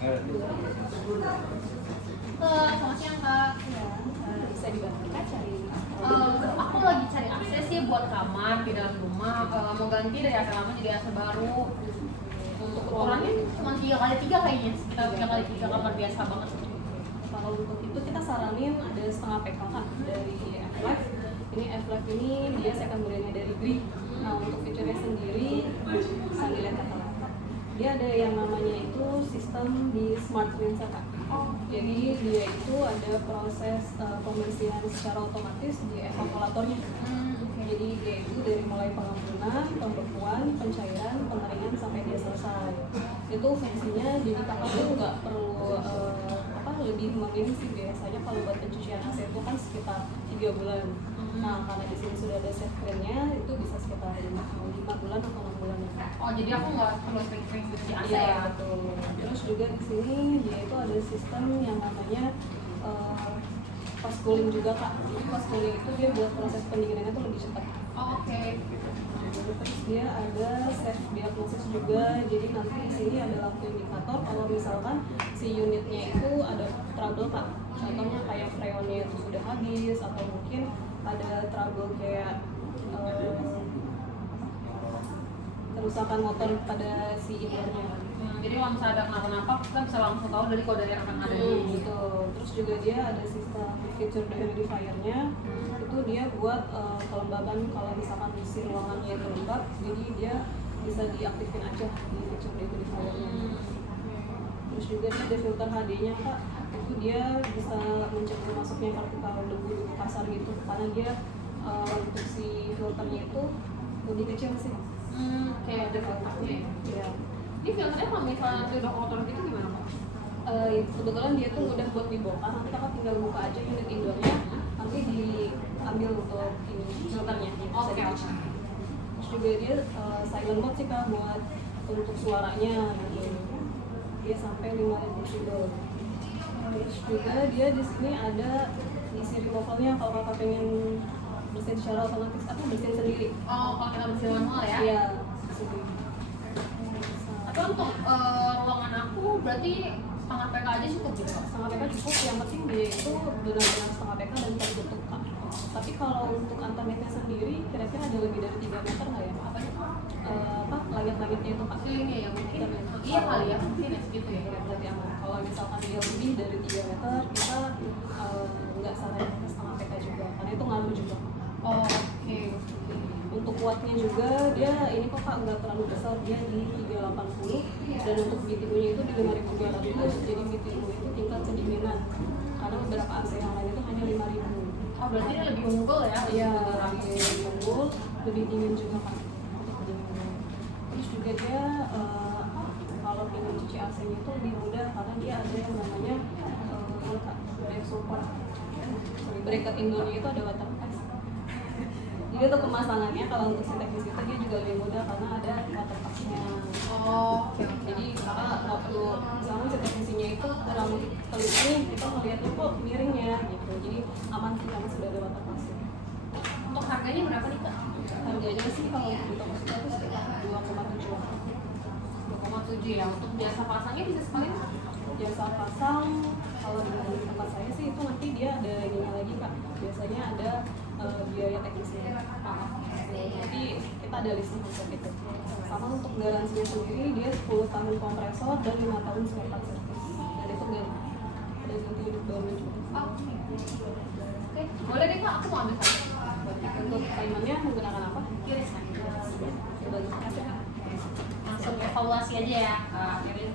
Selamat siang Kak. Ya, bisa dibantu Kak cari Aku lagi cari akses sih buat kamar di dalam rumah. Mau ganti dari AC lama jadi AC baru. Untuk ukurannya cuma 3x3 kayaknya, sekitar 3x3 kamar biasa banget. kalau untuk itu kita saranin ada setengah PK Kak dari F-Life. Ini F-Life ini dia second brand-nya dari Bri. Nah untuk fiturnya sendiri bisa dilihat Kak. Dia ada yang namanya itu sistem di smart lensa Kak. Jadi dia itu ada proses pembersihan secara otomatis di evakuatornya. Jadi dia itu dari mulai pengampunan, pembekuan, pencairan, pengeringan sampai dia selesai. Itu fungsinya jadi kakak tuh nggak perlu lebih memilih sih, biasanya kalau buat pencucian AC itu kan sekitar 3 bulan. Nah karena di sini sudah ada set brandnya itu bisa sekitar 5 bulan atau 6 bulan. Oh jadi aku nggak perlu sering-sering cuci AC Iya, ya? betul. Terus juga di sini dia itu ada sistem yang namanya fast cooling juga Kak. Jadi fast cooling itu dia buat proses pendinginannya tuh lebih cepat. Oke. Terus dia ada safe diagnosis juga. Jadi nanti di sini ada lampu indikator kalau misalkan si unitnya itu ada trouble Kak. Contohnya kayak freonnya itu sudah habis atau mungkin ada trouble kayak kerusakan motor pada si inverternya. Jadi kalau misalnya ada kenapa-napa, kita bisa langsung tahu dari kode yang akan ada di Gitu. Terus juga dia ada sistem feature dehumidifier-nya. Itu dia buat kelembaban kalau misalkan isi ruangannya itu lembab, jadi dia bisa diaktifin aja di feature dehumidifier-nya. Terus juga dia ada filter HD-nya Kak. Itu dia bisa mencegah masuknya partikel debu kasar gitu, karena dia untuk si filternya itu lebih kecil sih. Kayak ada filternya ya? Ya. Ini filternya kalau misalnya udah kotor gitu gimana Pak? Kebetulan dia tuh mudah buat dibongkar, nanti kakak tinggal buka aja unit indoornya, nanti diambil untuk ini filternya bisa Oke. dicuci. Terus juga dia silent mode sih Kak buat untuk suaranya gitu. Dia sampai 5000 decibel. Terus juga dia di sini ada isi removalnya kalau kakak pengen bersihin secara otomatis atau bersihin sendiri. Oh, kalau kita bersih manual ya? Iya, sendiri. Atau untuk ruangan aku berarti setengah PK aja cukup gitu Pak? Setengah PK cukup, yang penting dia itu benar-benar setengah PK dan tertutup Kak. Tapi kalau untuk antenanya sendiri kira-kira ada lebih dari 3 meter nggak ya? Apanya? Langit-langitnya itu Kak. Ceilingnya ya mungkin? Iya kali ya, mungkin ya segitu ya. Ya, berarti aman. Kalau misalkan dia lebih dari 3 meter, kita nggak saranin ke setengah PK juga, karena itu ngaruh juga. Oh, oke. Untuk wattnya juga dia ini kok Kak nggak terlalu besar, dia di 380 dan untuk BTU-nya itu di 5200. Jadi BTU itu tingkat kedinginan, karena beberapa AC yang lain itu hanya 5000. Oh, berarti ini lebih unggul ya? Iya, lebih unggul, lebih dingin juga Kak untuk kedinginan. Terus juga dia kalau ingin cuci AC-nya itu lebih mudah karena dia ada yang namanya break support. Bracket indoornya itu ada water pass. Jadi untuk pemasangannya kalau untuk si teknis itu dia juga lebih mudah karena ada water pass-nya. Oh, oke. Jadi kakak nggak perlu, misalnya si teknisinya itu kurang teliti, kita melihatnya kok miringnya gitu. Jadi aman sih karena sudah ada water pass-nya. Untuk harganya berapa nih Kak? Harganya sih kalau di toko kita itu sekitar 2,7. 2,7 ya. Untuk biasa pasangnya bisa sekali Kak? Jasa pasang kalau di tempat saya sih itu nanti dia ada ininya lagi Kak. Biasanya ada biaya teknisnya. Jadi kita ada listnya untuk itu. Sama untuk garansinya sendiri dia 10 tahun kompresor dan 5 tahun spare part service. Dan itu ada ganti unit baru juga. Oke, boleh deh Kak, aku mau ambil satu. Untuk paymentnya menggunakan apa? Kiris kan? Coba kasih Kak. Langsung evaluasi aja ya. Kiris.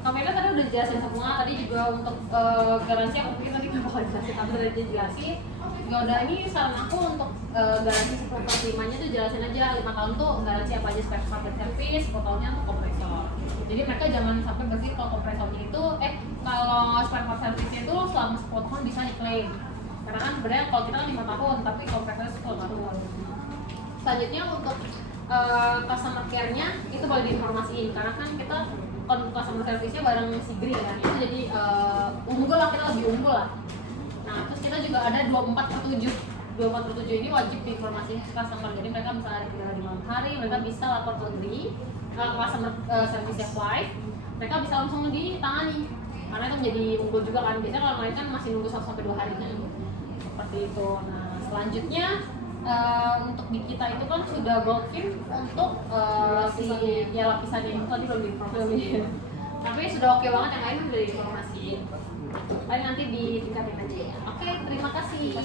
Kamera tadi udah jelasin semua, tadi juga untuk garansi aku mungkin tadi nggak bakal jelasin, tapi udah dijelasin. Ya udah, ini saran aku untuk garansi 10/5-nya tuh jelasin aja 5 tahun tuh garansi apa aja, spare part dan service, 10 tahunnya untuk kompresor. Jadi mereka jangan sampai berarti kalau kompresornya itu, kalau spare part service-nya itu selama 10 tahun bisa diklaim. Karena kan sebenarnya kalau kita kan 5 tahun, tapi kompresornya 10 tahun. Selanjutnya untuk customer care-nya itu boleh diinformasiin, karena kan kita customer service-nya bareng si Gri kan, itu jadi unggul lah, kita lebih unggul lah. Nah terus kita juga ada 24/7. 24/7 ini wajib diinformasiin ke customer, jadi mereka misalnya ada kendala di malam hari, mereka bisa lapor ke Gri, customer service-nya Flight. mereka bisa langsung ditangani karena itu menjadi unggul juga kan. Biasanya kalau lain kan masih nunggu 1-2 hari kan seperti itu. Nah selanjutnya untuk di kita itu kan sudah gold fin untuk lapisannya itu tadi belum diinformasi. Tapi sudah oke banget, yang lain udah diinformasi. Paling nanti ditingkatin aja ya. Oke, terima kasih.